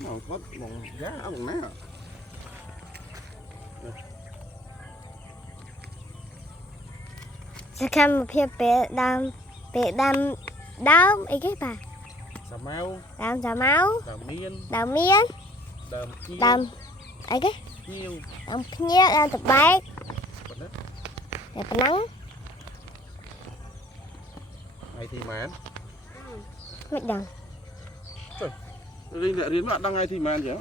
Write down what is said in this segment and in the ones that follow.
Nào thoát mỏng giá ông má. Sẽ khăm một phía bể đam đau ấy cái bà Xà mau, đam xà máu đam miên đam ấy cái nhiều đam nhé đam tập bát đẹp nắng ngày thì mán mất đằng Linh lại đến bạn đăng ngày thì mán chứ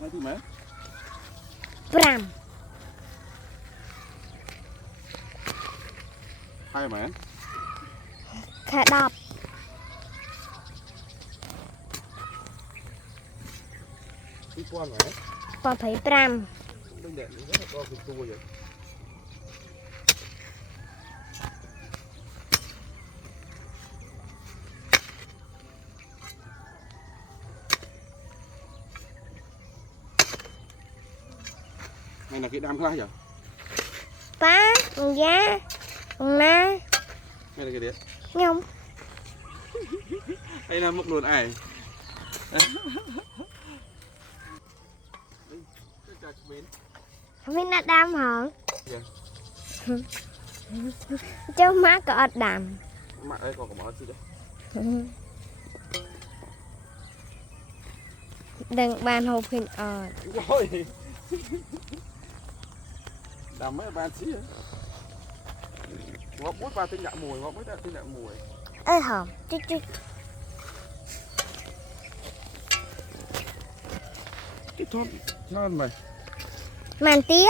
ngày thì mán pram hai mán khá đọc cái quan mán còn phải pram Linh lại rất là to cái tua vậy. Này là cái đam khai hả? ba con giá con na Hay là cái đấy? nhông Hay là mốc luôn ai? không biết nó đam hả? Dạ. Chứ má có đam Mặt đây còn có món gì đấy? đừng bàn hộp hình ở Ôi. Đam mấy bàn xí. Ngó bút vào tinh nhạ mùi, ngó bút vào tinh nhạ mùi. ơi hòm chút chút Cái thốt non mày. màn tía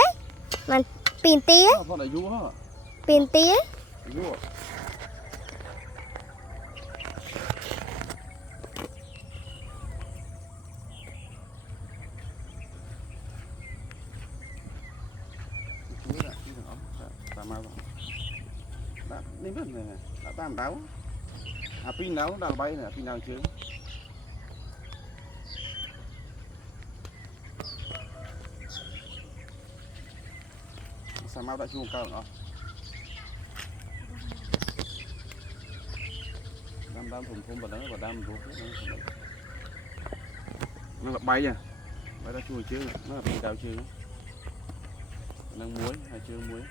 màn pin tía Con này vua hả? pin tía Vua. Nên biết này đã tam đáo pin đáo đang bay nè pin nào chứ sao mau đã chuông cao rồi đam thùng vào đó và đam ruột nó là bay nha bay đã chui chứ nó là pin đào chứ đang muối hay chưa muối